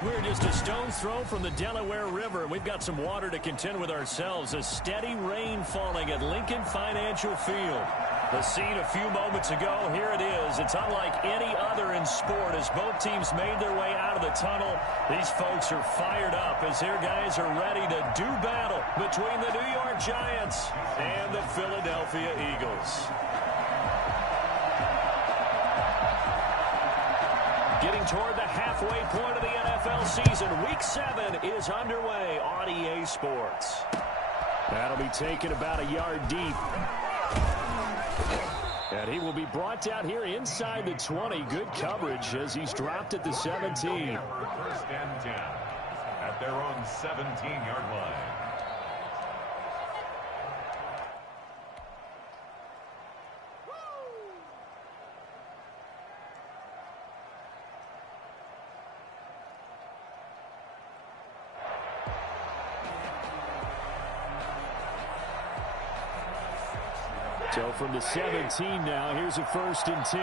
We're just a stone's throw from the Delaware River, and we've got some water to contend with ourselves. A steady rain falling at Lincoln Financial Field. The scene a few moments ago, here it is. It's unlike any other in sport as both teams made their way out of the tunnel. These folks are fired up as their guys are ready to do battle between the New York Giants and the Philadelphia Eagles. Getting toward the halfway point of the NFL season, Week 7 is underway on EA Sports. That'll be taken about a yard deep. And he will be brought down here inside the 20. Good coverage as he's dropped at the 17. First and 10 at their own 17-yard line. So from the 17 now, here's a 1st and 10.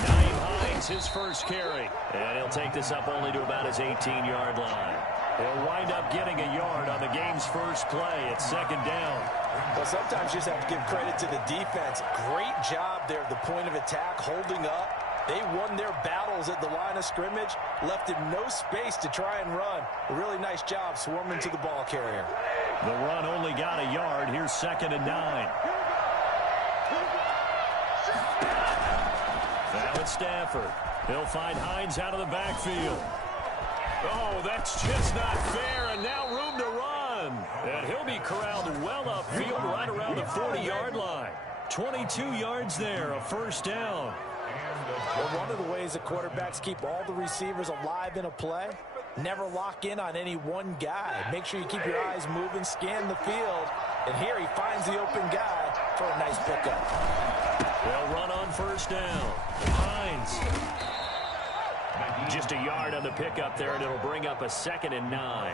Nyheim Hines, his first carry. And he'll take this up only to about his 18-yard line. He'll wind up getting a yard on the game's first play at 2nd down. Well, sometimes you just have to give credit to the defense. Great job there at the point of attack, holding up. They won their battles at the line of scrimmage, left him no space to try and run. A really nice job swarming to the ball carrier. The run only got a yard. Here's 2nd and 9. Now it's Stafford. He'll find Hines out of the backfield. Oh, that's just not fair, and now room to run. And he'll be corralled well upfield right around the 40-yard line. 22 yards there, a 1st down. Well, one of the ways the quarterbacks keep all the receivers alive in a play, never lock in on any one guy. Make sure you keep your eyes moving, scan the field, and here he finds the open guy for a nice pickup. They'll run on 1st down. Hines. Just a yard on the pickup there, and it'll bring up a 2nd and 9.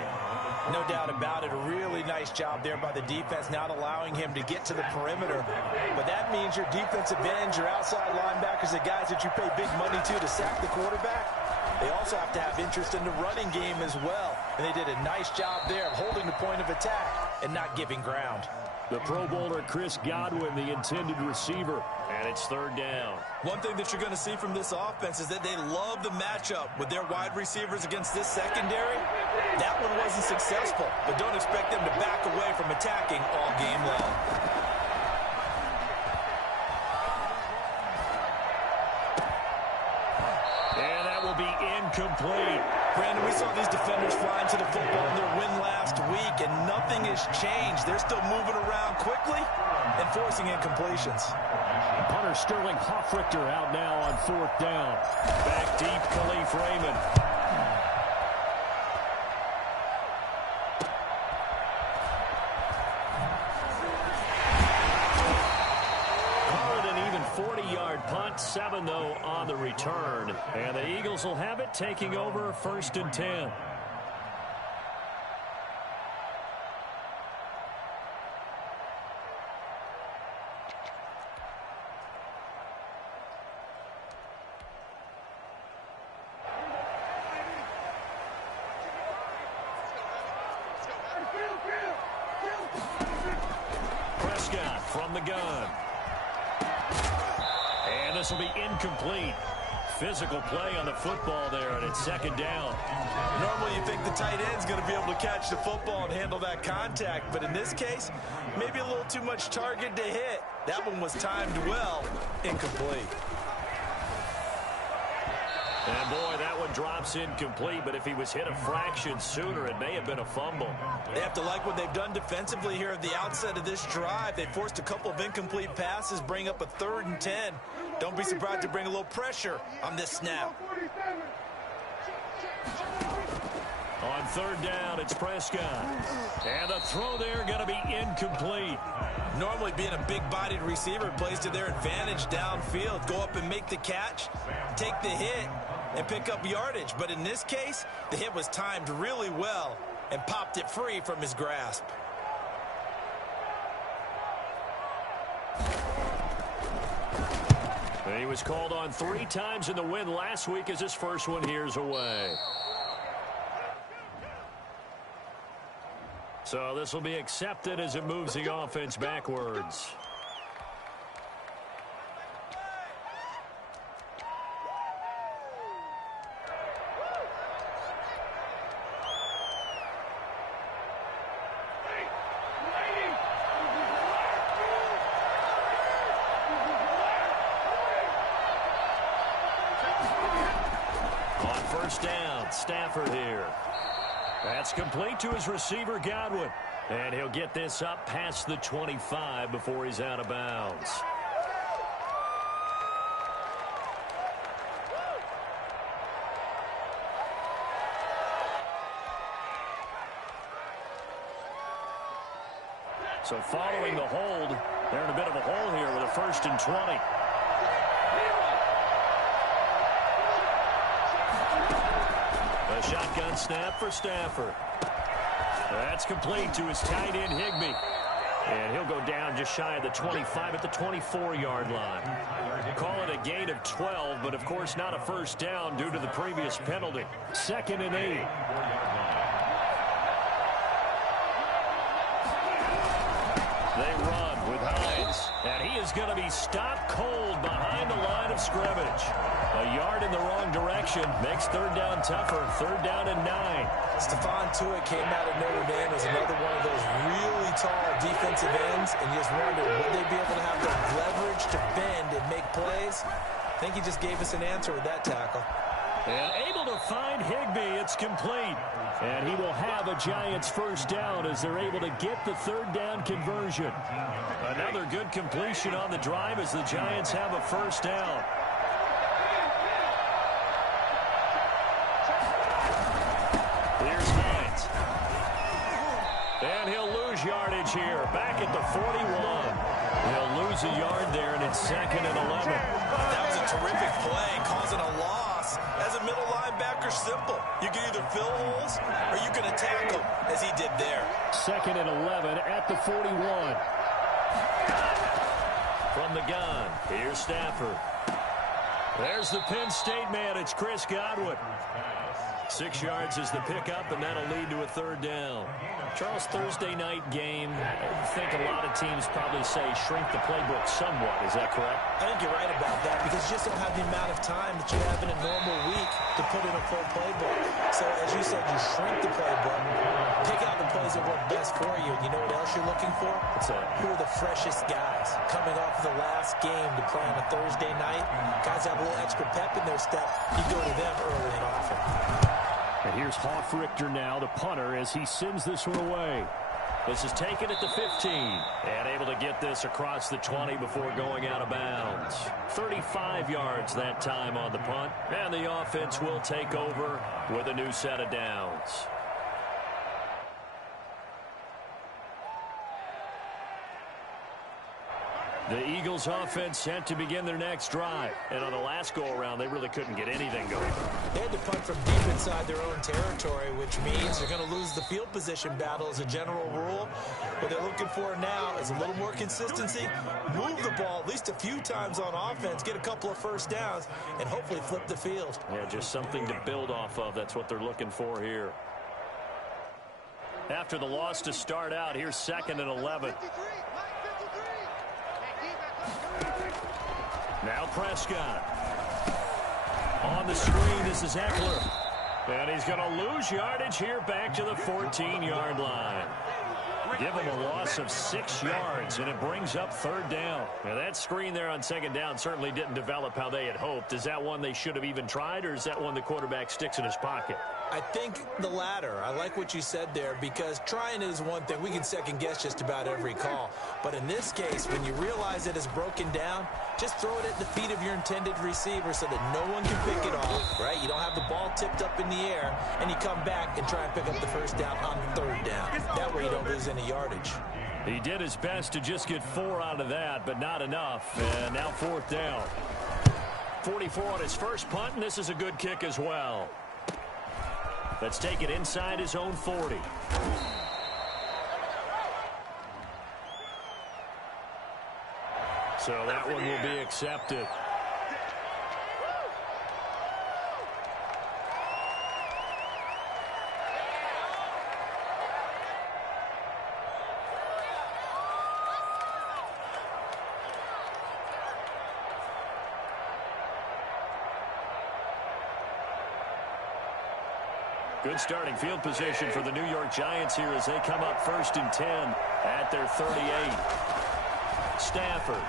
No doubt about it. A really nice job there by the defense, not allowing him to get to the perimeter. But that means your defensive ends, your outside linebackers, the guys that you pay big money to sack the quarterback, they also have to have interest in the running game as well. And they did a nice job there of holding the point of attack and not giving ground. The Pro Bowler Chris Godwin, the intended receiver, and it's 3rd down. One thing that you're going to see from this offense is that they love the matchup with their wide receivers against this secondary. That one wasn't successful, but don't expect them to back away from attacking all game long. And that will be incomplete. Brandon, we saw these defenders flying to the football in their win last week, and nothing has changed. They're still moving around quickly and forcing incompletions. Punter Sterling Hoffrichter out now on 4th down. Back deep, Khalif Raymond. Call it an even 40-yard punt, 7 though on the return. And the Eagles will have it, taking over 1st and 10. Prescott from the gun. And this will be incomplete. Physical play on the football there, and it's 2nd down. Normally you think the tight end's going to be able to catch the football and handle that contact, but in this case, maybe a little too much target to hit. That one was timed well, incomplete. And boy, that one drops incomplete, but if he was hit a fraction sooner, it may have been a fumble. They have to like what they've done defensively here at the outset of this drive. They forced a couple of incomplete passes, bring up a 3rd and 10. Don't be surprised to bring a little pressure on this snap. On 3rd down, it's Prescott. And the throw there going to be incomplete. Normally being a big-bodied receiver plays to their advantage downfield. Go up and make the catch, take the hit, and pick up yardage. But in this case, the hit was timed really well and popped it free from his grasp. He was called on 3 times in the win last week as his first one here's away. So this will be accepted as it moves the offense backwards. First down, Stafford here. That's complete to his receiver, Godwin. And he'll get this up past the 25 before he's out of bounds. So following the hold, they're in a bit of a hole here with a 1st and 20. A shotgun snap for Stafford. That's complete to his tight end, Higbee. And he'll go down just shy of the 25 at the 24-yard line. Call it a gain of 12, but of course not a first down due to the previous penalty. 2nd and 8. They run with Hines, and he is going to be stopped cold behind the line of scrimmage. A yard in the wrong direction makes 3rd down tougher. 3rd down and 9. Stephon Tuitt came out of Notre Dame as another one of those really tall defensive ends, and you just wonder, would they be able to have the leverage to bend and make plays? I think he just gave us an answer with that tackle. And able to find Higbee. It's complete. And he will have a Giants first down as they're able to get the 3rd down conversion. Another good completion on the drive as the Giants have a first down. Here's Hines. And he'll lose yardage here. Back at the 41. He'll lose a yard there, and it's 2nd and 11. That was a terrific play, causing a loss. As a middle linebacker, simple. You can either fill holes or you can attack them, as he did there. 2nd and 11 at the 41. From the gun, here's Stafford. There's the Penn State man. It's Chris Godwin. 6 yards is the pickup, and that'll lead to a 3rd down. Charles, Thursday night game, I think a lot of teams probably say shrink the playbook somewhat. Is that correct? I think you're right about that because you just don't have the amount of time that you have in a normal week to put in a full playbook. So, as you said, you shrink the playbook, pick out the plays that work best for you, and you know what else you're looking for? What's that? Who are the freshest guys coming off the last game to play on a Thursday night? Guys have a little extra pep in their step. You go to them early and often. And here's Hoff-Richter now, the punter, as he sends this one away. This is taken at the 15. And able to get this across the 20 before going out of bounds. 35 yards that time on the punt. And the offense will take over with a new set of downs. The Eagles offense set to begin their next drive. And on the last go-around, they really couldn't get anything going. They had to punt from deep inside their own territory, which means they're going to lose the field position battle as a general rule. What they're looking for now is a little more consistency, move the ball at least a few times on offense, get a couple of first downs, and hopefully flip the field. Yeah, just something to build off of. That's what they're looking for here. After the loss to start out, here's 2nd and 11. Now Prescott. On the screen, this is Eckler. And he's going to lose yardage here back to the 14-yard line. Give him a loss of 6 yards, and it brings up 3rd down. Now, that screen there on 2nd down certainly didn't develop how they had hoped. Is that one they should have even tried, or is that one the quarterback sticks in his pocket? I think the latter. I like what you said there because trying it is one thing. We can second guess just about every call. But in this case, when you realize it is broken down, just throw it at the feet of your intended receiver so that no one can pick it off, right? You don't have the ball tipped up in the air, and you come back and try and pick up the first down on 3rd down. That way you don't lose any yardage. He did his best to just get 4 out of that, but not enough. And now 4th down. 44 on his first punt, and this is a good kick as well. Let's take it inside his own 40. So that one will be accepted. Good starting field position for the New York Giants here as they come up 1st and 10 at their 38. Stafford.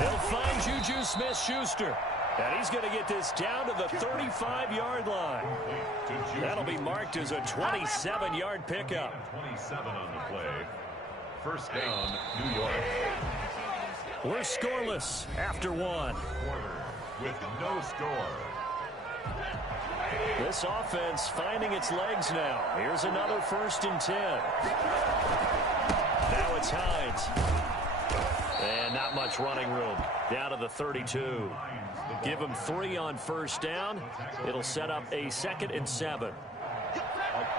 He'll find Juju Smith-Schuster. And he's going to get this down to the 35-yard line. That'll be marked as a 27-yard pickup. 27 on the play. First down, New York. We're scoreless after one. Quarter with no score. This offense finding its legs now. Here's another 1st and 10. Now it's Hines. And not much running room. Down to the 32. Give him 3 on 1st down. It'll set up a 2nd and 7.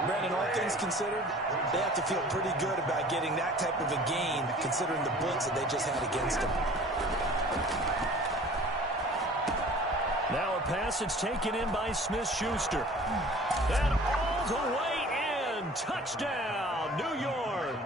Brandon, all things considered, they have to feel pretty good about getting that type of a gain, considering the blitz that they just had against them. Now a pass that's taken in by Smith-Schuster. And all the way in. Touchdown, New York.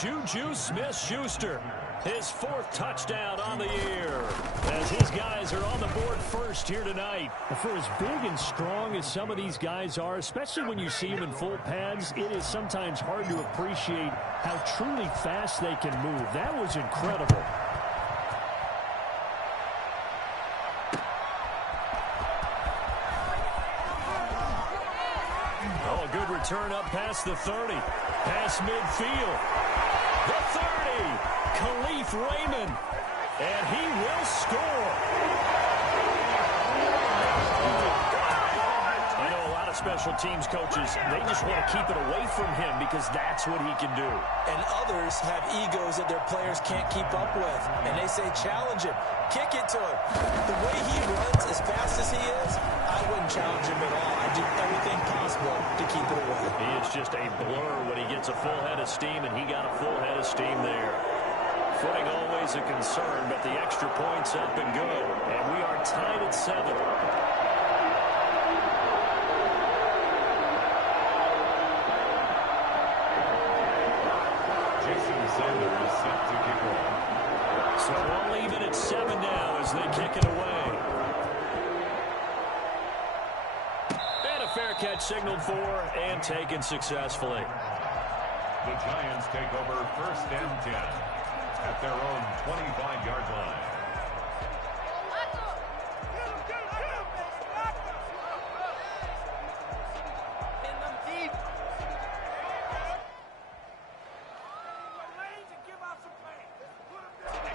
Juju Smith-Schuster. His 4th touchdown on the year as his guys are on the board first here tonight. For as big and strong as some of these guys are, especially when you see them in full pads, it is sometimes hard to appreciate how truly fast they can move. That was incredible. Oh, a good return up past the 30. Past midfield. The 30. Khalif Raymond, and he will score. I know a lot of special teams coaches, they just want to keep it away from him because that's what he can do. And others have egos that their players can't keep up with, and they say challenge him, kick it to him. The way he runs as fast as he is, I wouldn't challenge him at all. I'd do everything possible to keep it away. He is just a blur when he gets a full head of steam, and he got a full head of steam there. Footing always a concern, but the extra point's up and good. And we are tied at 7. Jason Sanders set to kick off. So we'll leave it at 7 now as they kick it away. And a fair catch signaled for and taken successfully. The Giants take over 1st and 10. At their own 25-yard line.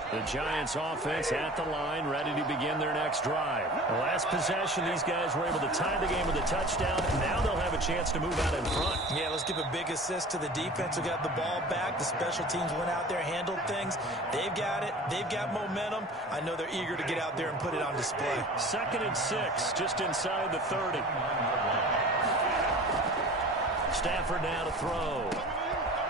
The Giants offense at the line, ready to begin their next drive. The last possession, these guys were able to tie the game with a touchdown. Now they'll have a chance to move out in front. Yeah, let's give a big assist to the defense who got the ball back. The special teams went out there, handled things. They've got it. They've got momentum. I know they're eager to get out there and put it on display. 2nd and 6, just inside the 30. Stafford now to throw.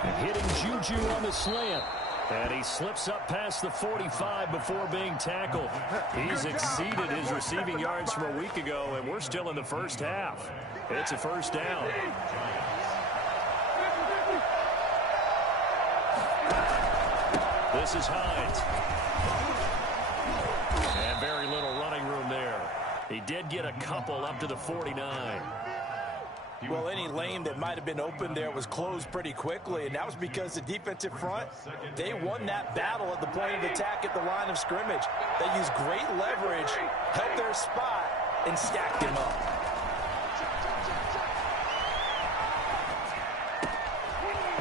And hitting Juju on the slant. And he slips up past the 45 before being tackled. He's exceeded his receiving yards from a week ago, and we're still in the 1st half. It's a 1st down. This is Hines. And very little running room there. He did get a couple up to the 49. Well, any lane that might have been open there was closed pretty quickly, and that was because the defensive front, they won that battle at the point of attack at the line of scrimmage. They used great leverage, held their spot, and stacked him up.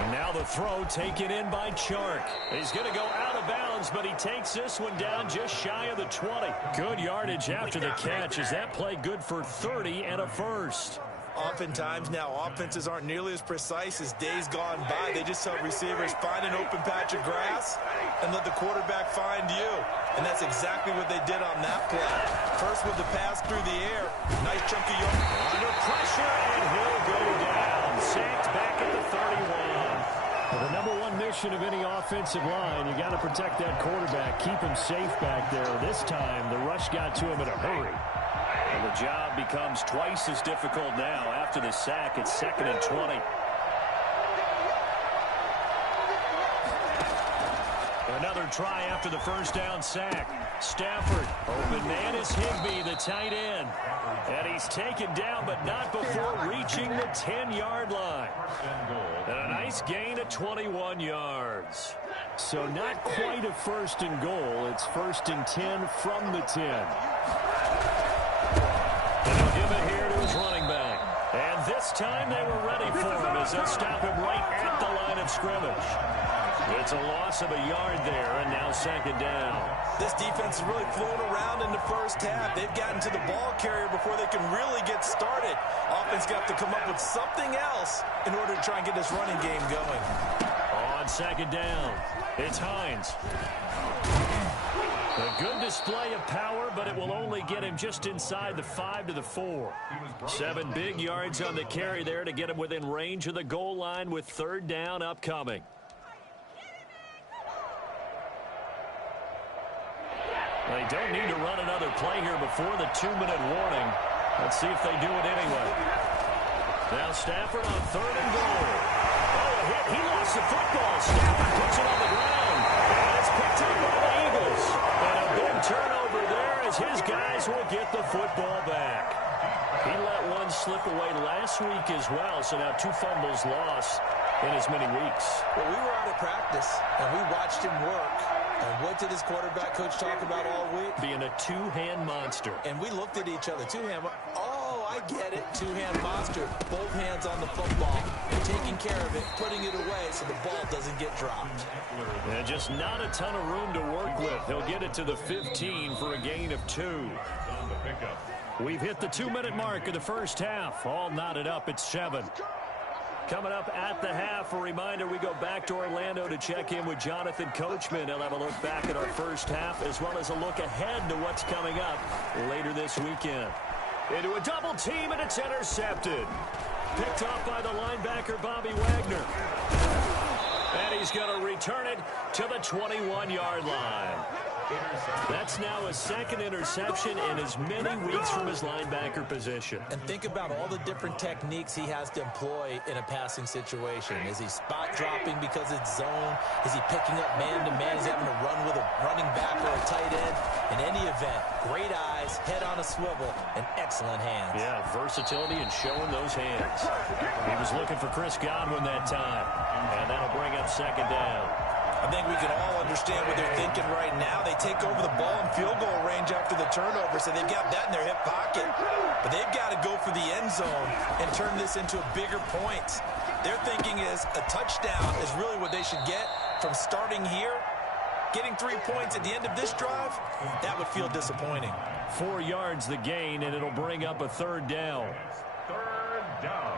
And now the throw taken in by Chark. He's going to go out of bounds, but he takes this one down just shy of the 20. Good yardage after the catch. Is that play good for 30 and a 1st? Oftentimes now, offenses aren't nearly as precise as days gone by. They just tell receivers, find an open patch of grass and let the quarterback find you. And that's exactly what they did on that play. First with the pass through the air. Nice chunky yard. Under pressure, and he'll go down. Sacked back at the 31. Well, the number one mission of any offensive line, you got to protect that quarterback, keep him safe back there. This time, the rush got to him in a hurry. And the job becomes twice as difficult now after the sack. It's 2nd and 20. Another try after the first down sack. Stafford, open man is Higbee, the tight end. And he's taken down, but not before reaching the 10-yard line. And a nice gain of 21 yards. So not quite a first and goal. It's first and 10 from the 10. And he'll give it here to his running back. And this time they were ready for him as they'll stop him right at the line of scrimmage. It's a loss of a yard there, and now second down. This defense is really flown around in the first half. They've gotten to the ball carrier before they can really get started. Offense got to come up with something else in order to try and get this running game going. On second down, it's Hines. A good display of power, but it will only get him just inside the 5 to the 4. 7 big yards on the carry there to get him within range of the goal line with third down upcoming. They don't need to run another play here before the 2-minute warning. Let's see if they do it anyway. Now Stafford on third and goal. Oh, a hit. He lost the football. Stafford puts it on the ground. And it's picked up by the Eagles. And a big turnover there as his guys will get the football back. He let one slip away last week as well, so now 2 fumbles lost in as many weeks. Well, we were out of practice, and we watched him work. And what did his quarterback coach talk about all week? Being a two-hand monster. And we looked at each other. Two-hand. Oh, I get it. Two-hand monster. Both hands on the football. Taking care of it, putting it away so the ball doesn't get dropped. And just not a ton of room to work with. He'll get it to the 15 for a gain of 2. We've hit the 2-minute mark of the first half. All knotted up at 7. Coming up at the half, a reminder, we go back to Orlando to check in with Jonathan Coachman. He'll have a look back at our first half as well as a look ahead to what's coming up later this weekend. Into a double team, and it's intercepted. Picked up by the linebacker, Bobby Wagner. And he's going to return it to the 21-yard line. That's now a second interception in as many weeks from his linebacker position. And think about all the different techniques he has to employ in a passing situation. Is he spot dropping because it's zone? Is he picking up man-to-man? Is he having to run with a running back or a tight end? In any event, great eyes, head on a swivel, and excellent hands. Yeah, versatility and showing those hands. He was looking for Chris Godwin that time, and that'll bring up second down. I think we can all understand what they're thinking right now. They take over the ball in field goal range after the turnover, so they've got that in their hip pocket. But they've got to go for the end zone and turn this into a bigger point. Their thinking is a touchdown is really what they should get from starting here. Getting 3 points at the end of this drive, that would feel disappointing. 4 yards the gain, and it'll bring up a third down. Third down.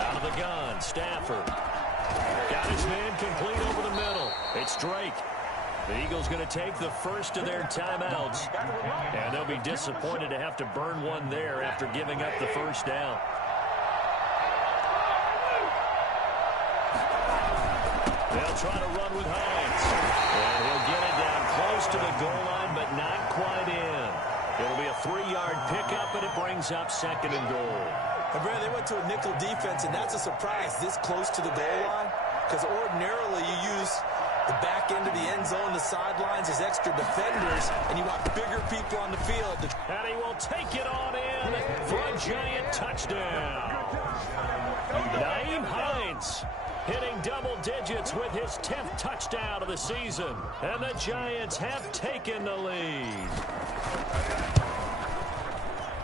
Out of the gun, Stafford. Got his man complete over the middle. It's Drake. The Eagles going to take the first of their timeouts. And they'll be disappointed to have to burn one there after giving up the first down. They'll try to run with Hines. And he'll get it down close to the goal line, but not quite in. It'll be a 3-yard pickup, and it brings up second and goal. And Brad, they went to a nickel defense, and that's a surprise this close to the goal line. Because ordinarily you use the back end of the end zone, the sidelines as extra defenders, and you want bigger people on the field. And he will take it on in for a giant touchdown. Nyheim Hines hitting double digits with his 10th touchdown of the season. And the Giants have taken the lead.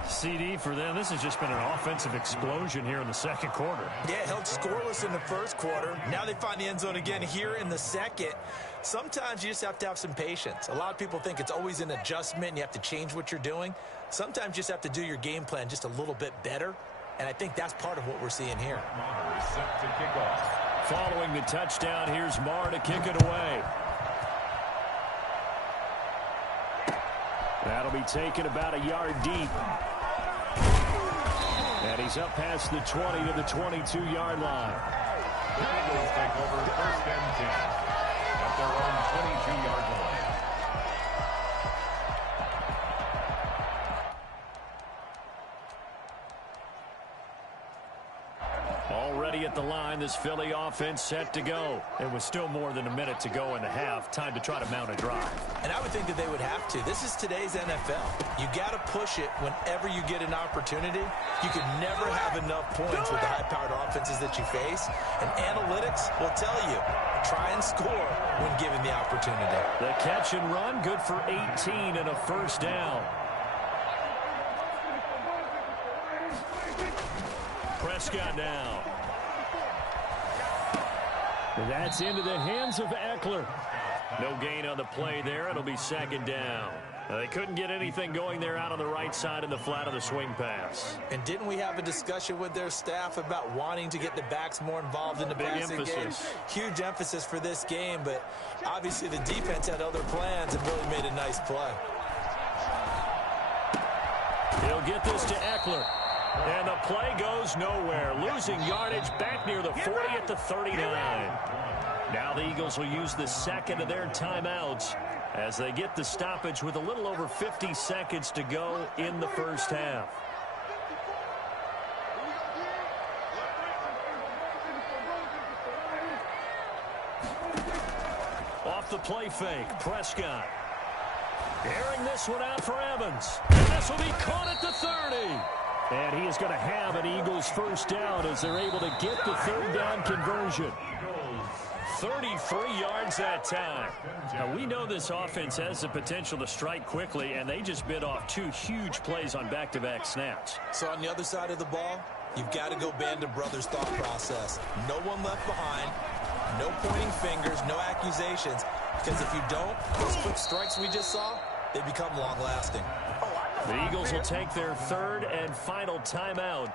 CD for them, this has just been an offensive explosion here in the second quarter. Yeah, held scoreless in the first quarter. Now they find the end zone again here in the second. Sometimes you just have to have some patience. A lot of people think it's always an adjustment and you have to change what you're doing. Sometimes you just have to do your game plan just a little bit better. And I think that's part of what we're seeing here. Set to kick off. Following the touchdown, here's Marr to kick it away. That'll be taken about a yard deep. And he's up past the 20 to the 22-yard line. The Eagles take over first and 10 at their own 22-yard line. ready at the line. This Philly offense set to go. It was still more than a minute to go in the half. Time to try to mount a drive. And I would think that they would have to. This is today's NFL. You got to push it whenever you get an opportunity. You can never have enough points with the high-powered offenses that you face. And analytics will tell you, try and score when given the opportunity. The catch and run, good for 18 and a first down. Prescott now. That's into the hands of Eckler. No gain on the play there. It'll be second down. They couldn't get anything going there out on the right side in the flat of the swing pass. And didn't we have a discussion with their staff about wanting to get the backs more involved in the passing game? Huge emphasis for this game, but obviously the defense had other plans and really made a nice play. He'll get this to Eckler. And the play goes nowhere. Losing yardage back near the 40 at the 39. Now the Eagles will use the second of their timeouts as they get the stoppage with a little over 50 seconds to go in the first half. Off the play fake, Prescott. Airing this one out for Evans. And this will be caught at the 30. And he is going to have an Eagles first down as they're able to get the third down conversion. 33 yards that time. Now, we know this offense has the potential to strike quickly, and they just bit off two huge plays on back-to-back snaps. So on the other side of the ball, you've got to go Band of Brothers thought process. No one left behind, no pointing fingers, no accusations, because if you don't, those quick strikes we just saw, they become long-lasting. The Eagles will take their third and final timeout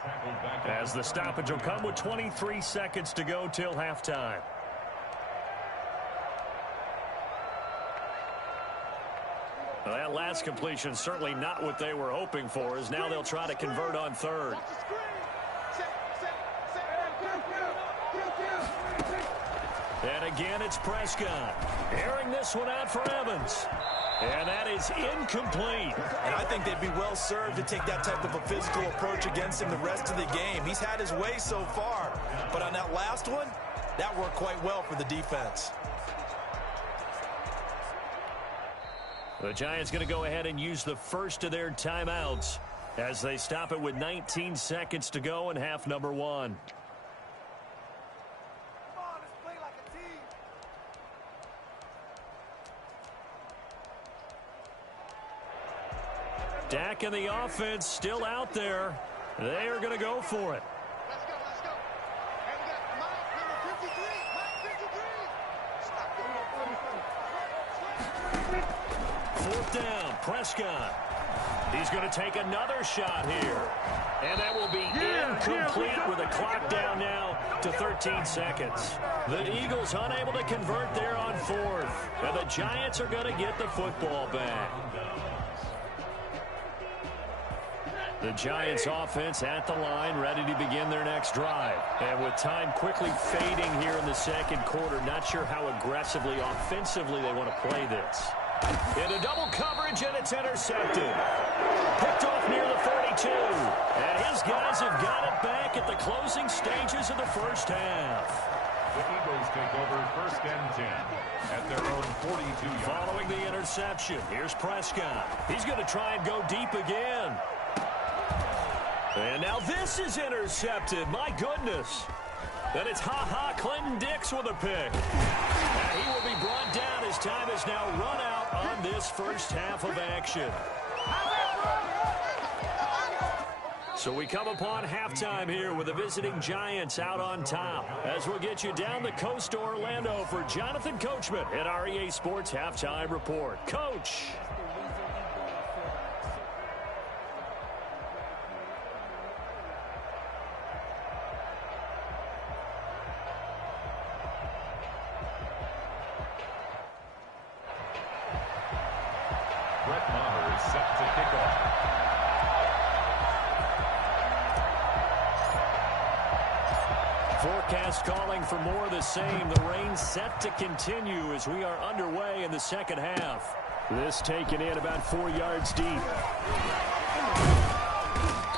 as the stoppage will come with 23 seconds to go till halftime. Well, that last completion certainly not what they were hoping for, as now they'll try to convert on third. And again, it's Prescott. Airing this one out for Evans. And that is incomplete. And I think they'd be well served to take that type of a physical approach against him the rest of the game. He's had his way so far. But on that last one, that worked quite well for the defense. The Giants going to go ahead and use the first of their timeouts as they stop it with 19 seconds to go in half number one. Dak and the offense still out there. They are going to go for it. Let's go. And we got Mike, number 53. Fourth down, Prescott. He's going to take another shot here. And that will be incomplete with the clock down now to 13 seconds. The Eagles unable to convert there on fourth. And the Giants are going to get the football back. The Giants offense at the line, ready to begin their next drive. And with time quickly fading here in the second quarter, not sure how aggressively, offensively they want to play this. Into double coverage, and it's intercepted. Picked off near the 42. And his guys have got it back at the closing stages of the first half. The Eagles take over first and 10 at their own 42 yards. Following the interception, here's Prescott. He's going to try and go deep again. And now this is intercepted. My goodness. Then it's Clinton Dix with a pick. And he will be brought down as time has now run out on this first half of action. So we come upon halftime here with the visiting Giants out on top. As we'll get you down the coast to Orlando for Jonathan Coachman at our EA Sports Halftime Report. Coach. Brett Maher is set to kick off. Forecast calling for more of the same. The rain set to continue as we are underway in the second half. This taken in about 4 yards deep.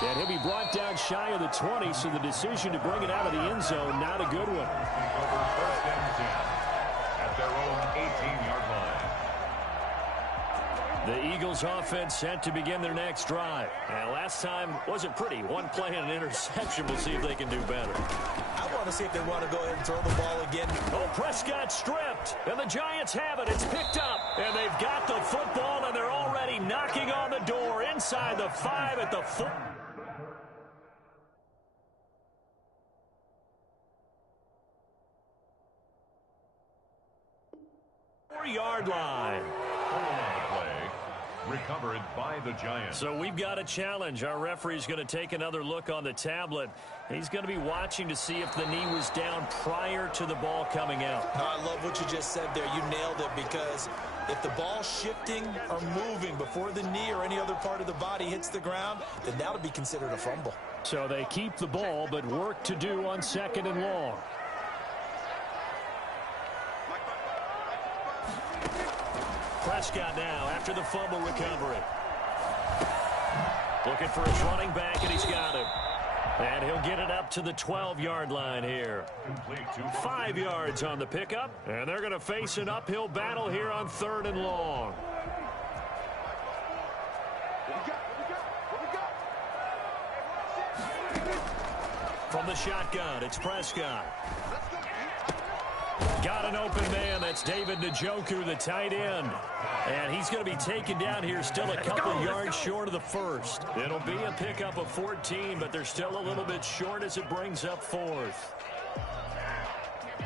And he'll be brought down shy of the 20, so the decision to bring it out of the end zone, not a good one. Over first and 10 at their own 18-yard line. The Eagles offense set to begin their next drive. And last time wasn't pretty. One play and an interception. We'll see if they can do better. I want to see if they want to go ahead and throw the ball again. Oh, Prescott stripped. And the Giants have it. It's picked up. And they've got the football, and they're already knocking on the door inside the 5 at the 4. Yard line. Recovered by the Giants. So we've got a challenge. Our referee's going to take another look on the tablet. He's going to be watching to see if the knee was down prior to the ball coming out. I love what you just said there. You nailed it, because if the ball's shifting or moving before the knee or any other part of the body hits the ground, then that would be considered a fumble. So they keep the ball, but work to do on 2nd and long. Prescott now after the fumble recovery. Looking for his running back, and he's got him. And he'll get it up to the 12-yard line here. 5 yards on the pickup, and they're going to face an uphill battle here on 3rd and long. From the shotgun, it's Prescott. Got an open man. That's David Njoku, the tight end. And he's going to be taken down here, still a couple yards short of the first. It'll be a pickup of 14, but they're still a little bit short as it brings up 4th.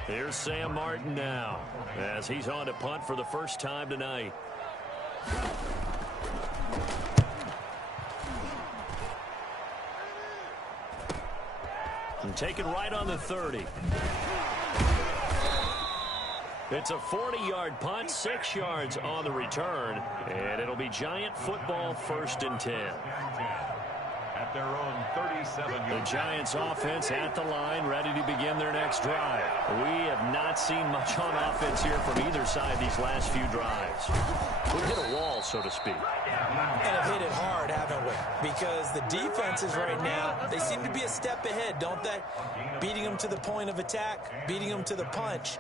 Here's Sam Martin now, as he's on to punt for the first time tonight. And taken right on the 30. It's a 40-yard punt, 6 yards on the return, and it'll be Giant football 1st and 10. At their own 37-yard line. The Giants offense at the line, ready to begin their next drive. We have not seen much on offense here from either side these last few drives. We hit a wall, so to speak. And have hit it hard, haven't we? Because the defenses right now, they seem to be a step ahead, don't they? Beating them to the point of attack, beating them to the punch.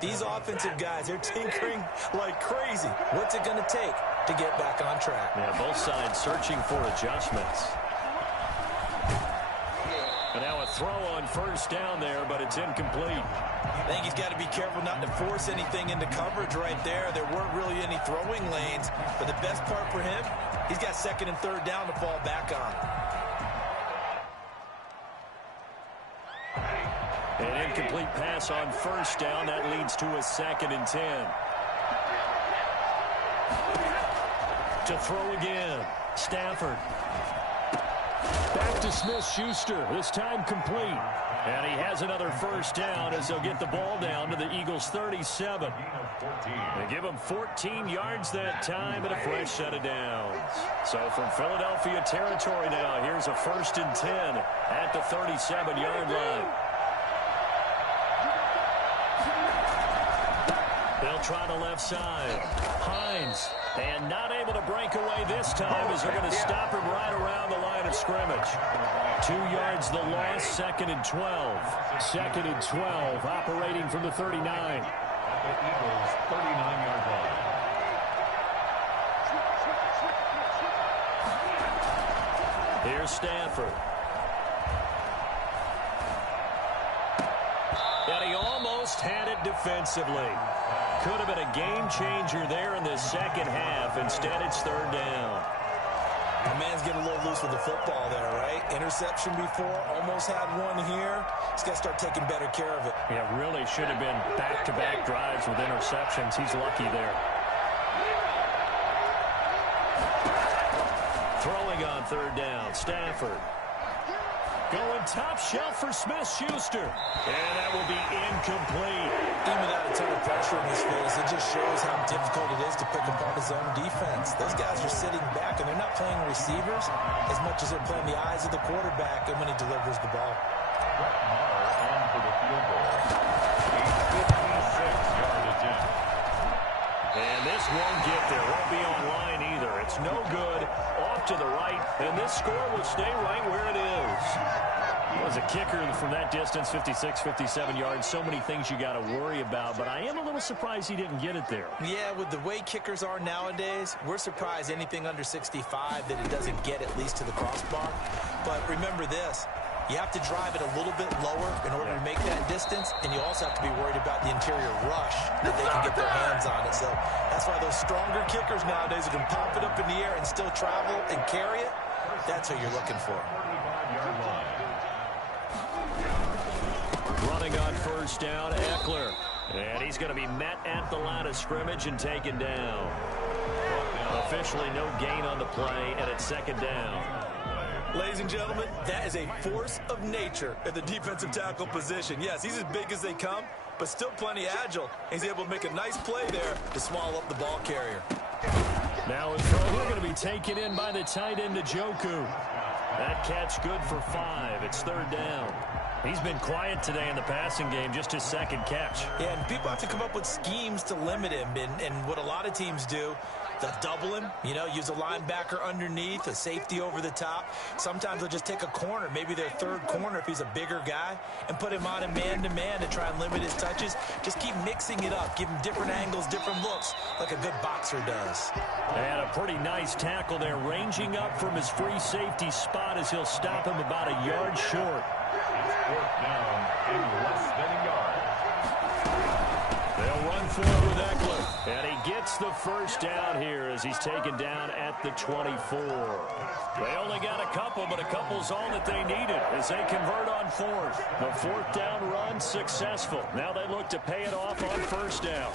These offensive guys, they're tinkering like crazy. What's it going to take to get back on track? Yeah, both sides searching for adjustments. And now a throw on 1st down there, but it's incomplete. I think he's got to be careful not to force anything into coverage right there. There weren't really any throwing lanes, but the best part for him, he's got 2nd and 3rd down to fall back on. An incomplete pass on 1st down. That leads to a 2nd and 10. To throw again. Stafford. Back to Smith-Schuster. This time complete. And he has another 1st down as they'll get the ball down to the Eagles' 37. They give him 14 yards that time and a fresh set of downs. So from Philadelphia territory now, here's a 1st and 10 at the 37-yard line. They'll try the left side. Hines, and not able to break away this time as they're going to stop him right around the line of scrimmage. 2 yards the loss, 2nd and 12. 2nd and 12, operating from the 39. The Eagles' 39-yard line. Here's Stafford. And he almost had it defensively. Could have been a game changer there in the second half. Instead, it's 3rd down. The man's getting a little loose with the football there, right? Interception before, almost had one here. He's got to start taking better care of it. Yeah, really should have been back-to-back drives with interceptions. He's lucky there. Throwing on 3rd down, Stafford. Going top shelf for Smith-Schuster. And that will be incomplete. Even without a ton of pressure in his face, it just shows how difficult it is to pick apart his own defense. Those guys are sitting back, and they're not playing receivers as much as they're playing the eyes of the quarterback and when he delivers the ball. Brett Maher on for the field goal. A 56-yard attempt. And this won't get there. Won't be online either. It's no good. Off off to the right, and this score will stay right where it is. Well, as a kicker from that distance, 56, 57 yards, so many things you got to worry about, but I am a little surprised he didn't get it there. Yeah, with the way kickers are nowadays, we're surprised anything under 65 that it doesn't get at least to the crossbar. But remember this. You have to drive it a little bit lower in order to make that distance, and you also have to be worried about the interior rush that they can get their hands on it. So that's why those stronger kickers nowadays who can pop it up in the air and still travel and carry it, that's what you're looking for. Running on first down, Eckler. And he's going to be met at the line of scrimmage and taken down. Officially no gain on the play, and it's second down. Ladies and gentlemen, that is a force of nature at the defensive tackle position. Yes, he's as big as they come, but still plenty agile. He's able to make a nice play there to swallow up the ball carrier. Now a throw here going to be taken in by the tight end, Njoku. That catch good for 5. It's third down. He's been quiet today in the passing game, just his second catch. Yeah, and people have to come up with schemes to limit him, and what a lot of teams do, they'll double him, use a linebacker underneath, a safety over the top. Sometimes they'll just take a corner, maybe their third corner if he's a bigger guy, and put him on a man-to-man to try and limit his touches. Just keep mixing it up, give him different angles, different looks, like a good boxer does. And a pretty nice tackle there, ranging up from his free safety spot as he'll stop him about a yard short. Fourth down in less than a yard. They'll run forward with Eckler. And he gets the first down here as he's taken down at the 24. They only got a couple, but a couple's all that they needed as they convert on fourth. The fourth down run successful. Now they look to pay it off on first down.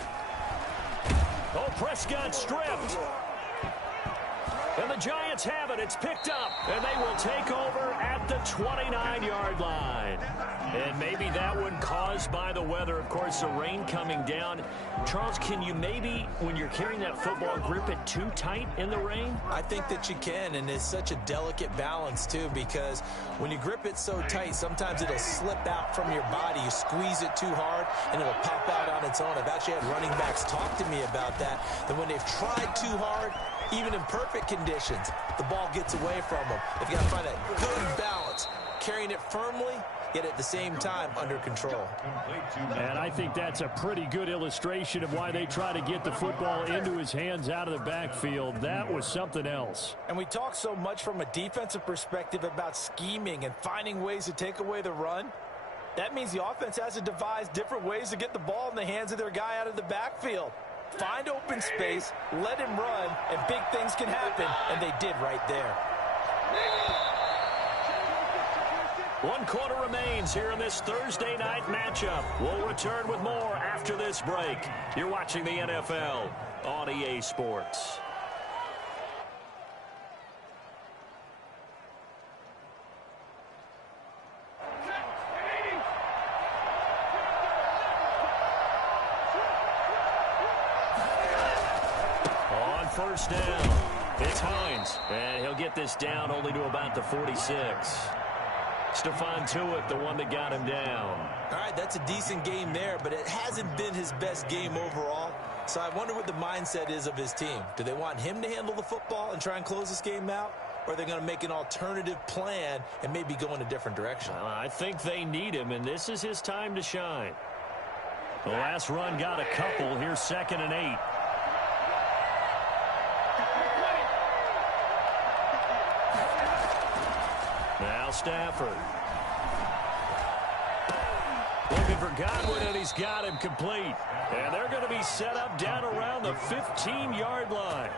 Oh, Prescott stripped. And the Giants have it. It's picked up. And they will take over at the 29-yard line. And maybe that one caused by the weather. Of course, the rain coming down. Charles, can you maybe, when you're carrying that football, grip it too tight in the rain? I think that you can, and it's such a delicate balance, too, because when you grip it so tight, sometimes it'll slip out from your body. You squeeze it too hard, and it'll pop out on its own. I've actually had running backs talk to me about that when they've tried too hard, even in perfect conditions, the ball gets away from them. If you got to find a good balance, carrying it firmly, yet at the same time under control. And I think that's a pretty good illustration of why they try to get the football into his hands out of the backfield. That was something else. And we talk so much from a defensive perspective about scheming and finding ways to take away the run. That means the offense has to devise different ways to get the ball in the hands of their guy out of the backfield. Find open space, let him run, and big things can happen, and they did right there. 1 quarter remains here in this Thursday night matchup. We'll return with more after this break. You're watching the NFL on EA Sports. First down. It's Hines. And he'll get this down only to about the 46. Stephon Tuitt, the one that got him down. All right, that's a decent game there, but it hasn't been his best game overall. So I wonder what the mindset is of his team. Do they want him to handle the football and try and close this game out? Or are they going to make an alternative plan and maybe go in a different direction? I think they need him, and this is his time to shine. The last run got a couple. Here's 2nd and 8. Now Stafford. Looking for Godwin, and he's got him complete. And they're going to be set up down around the 15-yard line.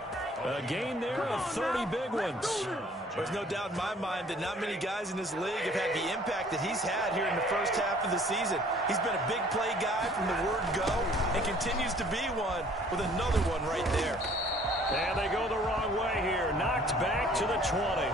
A gain there of 30 big ones. There's no doubt in my mind that not many guys in this league have had the impact that he's had here in the first half of the season. He's been a big play guy from the word go and continues to be one with another one right there. And they go the wrong way here. Knocked back to the 20.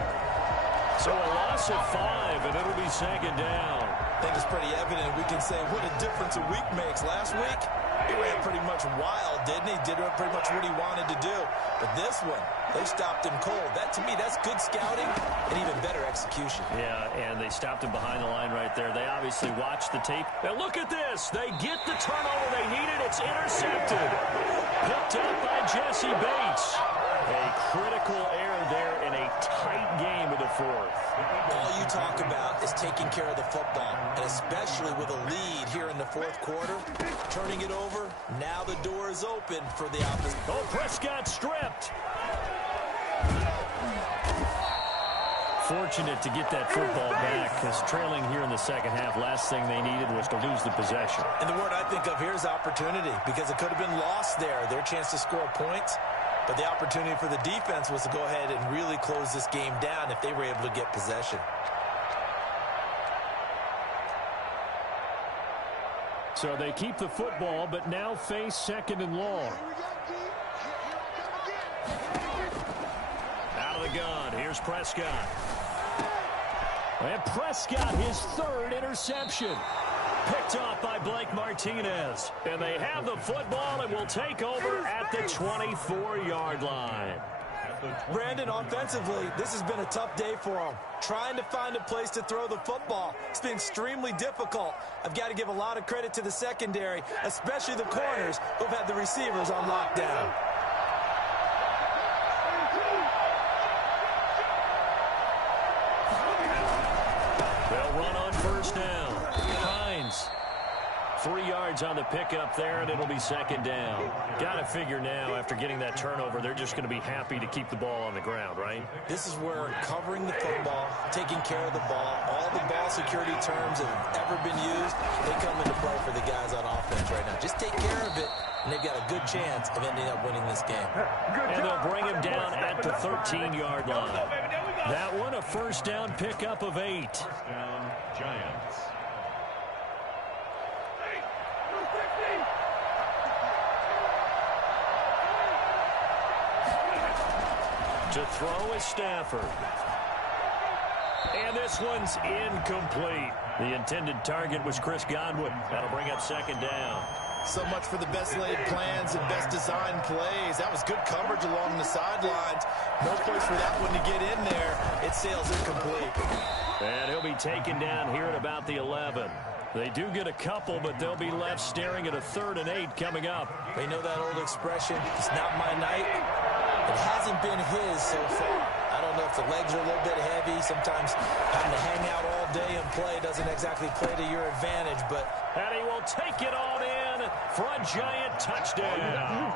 So a loss of 5, and it'll be 2nd down. I think it's pretty evident. We can say what a difference a week makes. Last week, he ran pretty much wild, didn't he? Did pretty much what he wanted to do. But this one, they stopped him cold. That, to me, that's good scouting and even better execution. Yeah, and they stopped him behind the line right there. They obviously watched the tape. Now look at this. They get the turnover they needed. It's intercepted. Picked up by Jesse Bates. A critical error there in a the fourth. All you talk about is taking care of the football, and especially with a lead here in the fourth quarter, turning it over, now the door is open for the opposite. Oh, Prescott stripped. Fortunate to get that football back, because trailing here in the second half, last thing they needed was to lose the possession. And the word I think of here is opportunity, because it could have been lost there, their chance to score points. But the opportunity for the defense was to go ahead and really close this game down if they were able to get possession. So they keep the football, but now face second and long. Out of the gun, here's Prescott. And Prescott, his third interception. Picked off by Blake Martinez. And they have the football and will take over at the 24-yard line. Brandon, offensively, this has been a tough day for them. Trying to find a place to throw the football. It's been extremely difficult. I've got to give a lot of credit to the secondary, especially the corners who've had the receivers on lockdown. They'll run on first down. 3 yards on the pickup there, and it'll be second down. Got to figure now, after getting that turnover, they're just going to be happy to keep the ball on the ground, right? This is where covering the football, taking care of the ball, all the ball security terms that have ever been used, they come into play for the guys on offense right now. Just take care of it, and they've got a good chance of ending up winning this game. And they'll bring him down at the 13-yard line. That one, a first down pickup of 8. First down, Giants. To throw is Stafford. And this one's incomplete. The intended target was Chris Godwin. That'll bring up second down. So much for the best laid plans and best designed plays. That was good coverage along the sidelines. No place for that one to get in there. It sails incomplete. And he'll be taken down here at about the 11. They do get a couple, but they'll be left staring at a 3rd and 8 coming up. They know that old expression, it's not my night. It hasn't been his so far. I don't know if the legs are a little bit heavy. Sometimes having to hang out all day and play doesn't exactly play to your advantage, but... And he will take it on in for a Giant touchdown.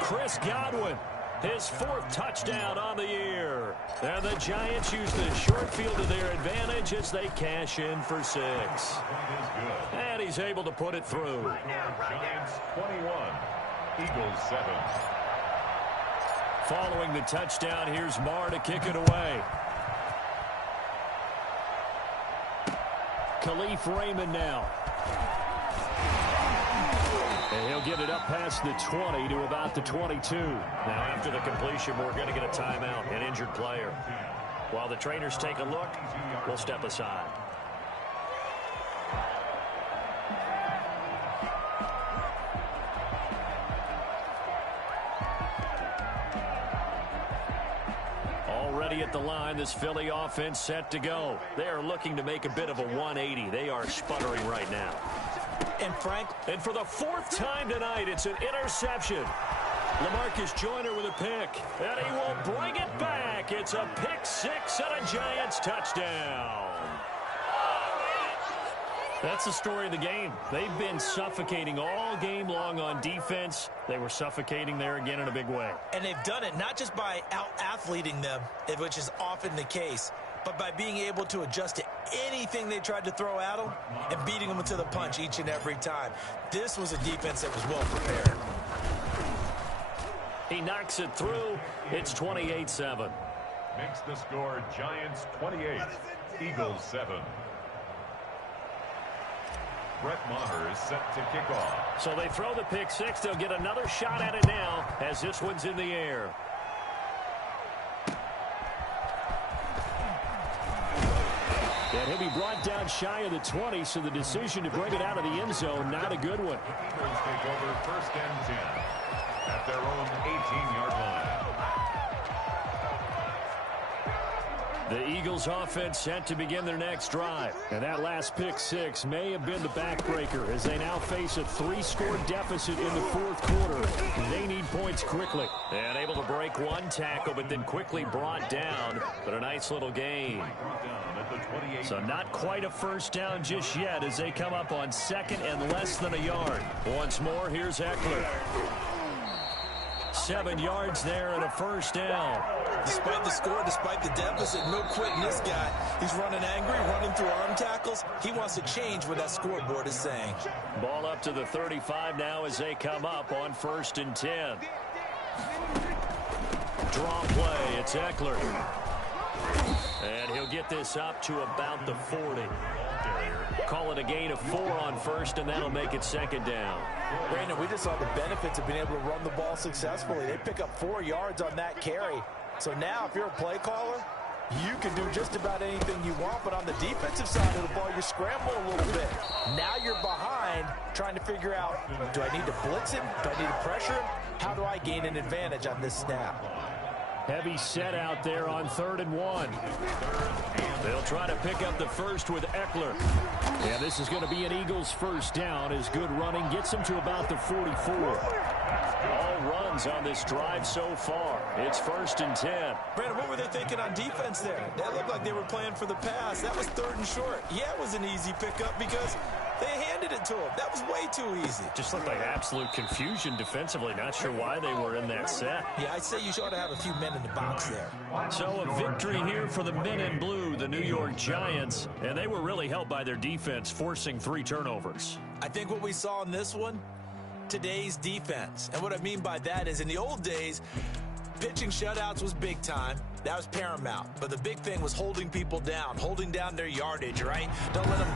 Chris Godwin, his 4th touchdown on the year. And the Giants use the short field to their advantage as they cash in for 6. And he's able to put it through. Giants 21, Eagles 7. Following the touchdown, here's Marr to kick it away. Khalif Raymond now. And he'll get it up past the 20 to about the 22. Now, after the completion, we're going to get a timeout, an injured player. While the trainers take a look, we'll step aside. Already at the line, this Philly offense set to go. They are looking to make a bit of a 180. They are sputtering right now. And Frank, and for the 4th time tonight, it's an interception. LaMarcus Joyner with a pick, and he will bring it back. It's a pick 6 and a Giants touchdown. That's the story of the game. They've been suffocating all game long on defense. They were suffocating there again in a big way. And they've done it not just by out-athleting them, which is often the case, but by being able to adjust to anything they tried to throw at them and beating them to the punch each and every time. This was a defense that was well prepared. He knocks it through. It's 28-7. Makes the score Giants 28, Eagles 7. Brett Maher is set to kick off. So they throw the pick 6. They'll get another shot at it now as this one's in the air. And he'll be brought down shy of the 20, so the decision to bring it out of the end zone, not a good one. Eagles take over 1st and 10 at their own 18-yard line. The Eagles offense set to begin their next drive. And that last pick six may have been the backbreaker as they now face a 3-score deficit in the fourth quarter. They need points quickly. And able to break one tackle, but then quickly brought down. But a nice little gain. So not quite a first down just yet as they come up on second and less than a yard. Once more, here's Eckler. 7 yards there and a first down. Despite the score, despite the deficit, no quitting this guy. He's running angry, running through arm tackles. He wants to change what that scoreboard is saying. Ball up to the 35 now as they come up on 1st and 10. Draw play, it's Eckler. And he'll get this up to about the 40. Call it a gain of 4 on first, and that'll make it 2nd down. Brandon, we just saw the benefits of being able to run the ball successfully. They pick up 4 yards on that carry. So now if you're a play caller, you can do just about anything you want. But on the defensive side of the ball, you scramble a little bit. Now you're behind trying to figure out, do I need to blitz him? Do I need to pressure him? How do I gain an advantage on this snap? Heavy set out there on 3rd and 1. They'll try to pick up the first with Eckler. Yeah, this is going to be an Eagles first down as good running gets them to about the 44. All runs on this drive so far. It's 1st and 10. Brandon, what were they thinking on defense there? That looked like they were playing for the pass. That was 3rd and short. Yeah, it was an easy pickup because they handed it to him. That was way too easy. Just looked like absolute confusion defensively. Not sure why they were in that set. Yeah, I'd say you ought to have a few men in the box there. So a victory here for the men in blue, the New York Giants. And they were really helped by their defense, forcing 3 turnovers. I think what we saw in this one, today's defense. And what I mean by that is in the old days, pitching shutouts was big time. That was paramount. But the big thing was holding people down, holding down their yardage, right? Don't let them